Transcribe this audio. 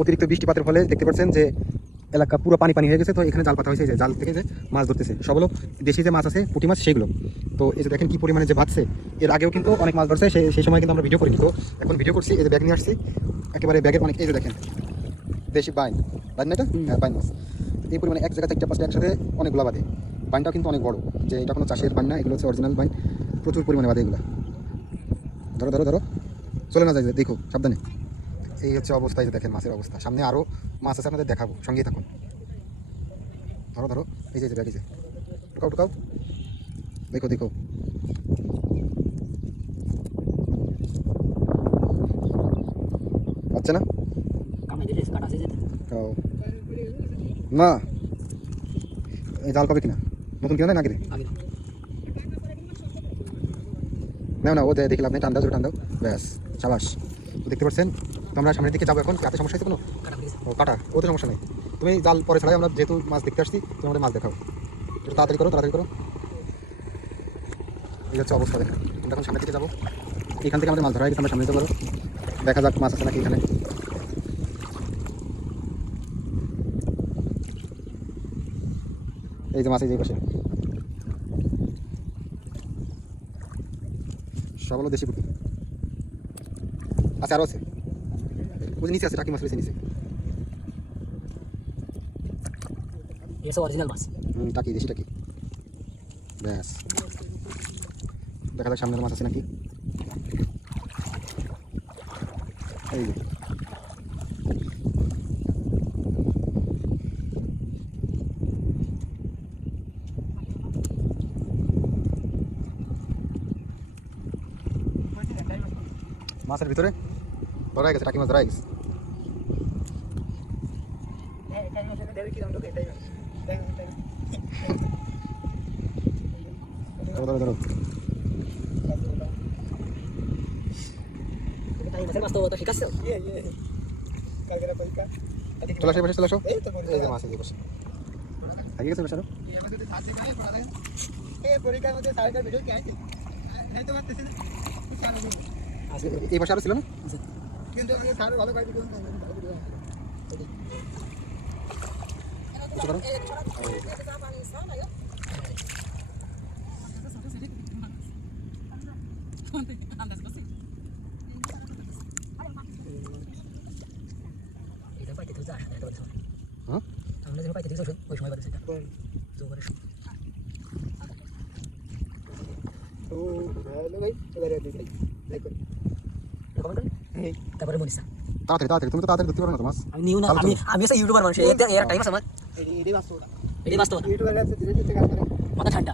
অতিরিক্ত বৃষ্টিপাতের ফলে দেখতে পাচ্ছেন যে এলাকা পুরো পানি পানি হয়ে গেছে তো এখানে জাল পাতা হয়েছে যে জাল থেকে যে মাছ ধরতেছে। সব হলো দেশি যে মাছ আছে পুঁটি মাছ সেগুলো। তো এই যে দেখেন কি পরিমাণে যে বাঁচছে এর আগেও কিন্তু অনেক মাছ ধরছে সেই সেই সময় কিন্তু আমরা ভিডিও করিনি। তো এখন ভিডিও করছি এই যে ব্যাগ নিয়ে আসছি একেবারে ব্যাগের অনেক এই যে দেখেন দেশি বাইন। বাইন না এটা? হ্যাঁ বাইন মাছ। এই পরিমাণে এক জায়গা থেকে পাঁচটা একসাথে অনেকগুলো বাদে বাইনটাও কিন্তু অনেক বড় যে এটা কোনো চাষের বাইন না এগুলো হচ্ছে অরিজিনাল বাইন। প্রচুর পরিমাণে বাদে এগুলো। ধরো ধরো ধরো। চলে না যায় দেখো সাবধানে। এই হচ্ছে অবস্থা এই যে দেখেন মাছের অবস্থা। সামনে আরও মাছ আছে আপনাদের দেখাবো। সঙ্গেই থাকুন। ধরো ধরো। এই যে ব্যাগ এই যে। টুকাও টুকাও দেখো দেখো। পাচ্ছে না? না। এই জাল পাবে কিনা? নতুন কিনা না আগে না। না ও দেখলাম টান দাও জোরে টান দাও। ব্যাস সাবাস। দেখতে পাচ্ছেন? তো আমরা সামনের দিকে যাব এখন হাতে সমস্যা হয়েছে কোনো? কাটা ও কাটা ওতে সমস্যা নেই। তুমি জাল পরে ছাড়াই আমরা যেহেতু মাছ দেখতে আসছি তুমি আমাদের মাছ দেখাও। একটু তাড়াতাড়ি করো তাড়াতাড়ি করো। এই হচ্ছে অবস্থা দেখেন আমরা এখন সামনের দিকে যাব। এখান থেকে আমাদের মাছ ধরা হয় আমরা সামনে যেতে পারো দেখা যাক মাছ আছে নাকি এখানে। এই যে মাছ এই যে পাশে। সব হলো দেশি পুঁটি। আচ্ছা আরও আছে। ওই নিচে আছে টাকি মাছ রয়েছে নিচে এটা অরিজিনাল মাছ। হুম, টাকি দেশি টাকি। ব্যাস। দেখা যাক সামনের মাছ আছে নাকি। এই মাছের ভিতরে? ধরা গেছে, টাকি মাছ ধরা গেছে। ধরো ধরো ধরো চলে আসো এপাশে চলে আসো। এই যে মাছ এই বসে। আগে গেছে বেসারো এই পাশে আরও ছিল না? কিছু করো এটা পাইতে তুই যাস না এটা বলছ তারপরে মনিসা তাড়াতাড়ি তাড়াতাড়ি তুমি তো তাড়াতাড়ি ধরতে পারো না তোমার। আমি নিউ না আমি আমি এসে ইউটিউবার মানুষ এটা এর টাইম আছে আমার এটাই বাস্তব এটাই বাস্তব মাথা ঠান্ডা।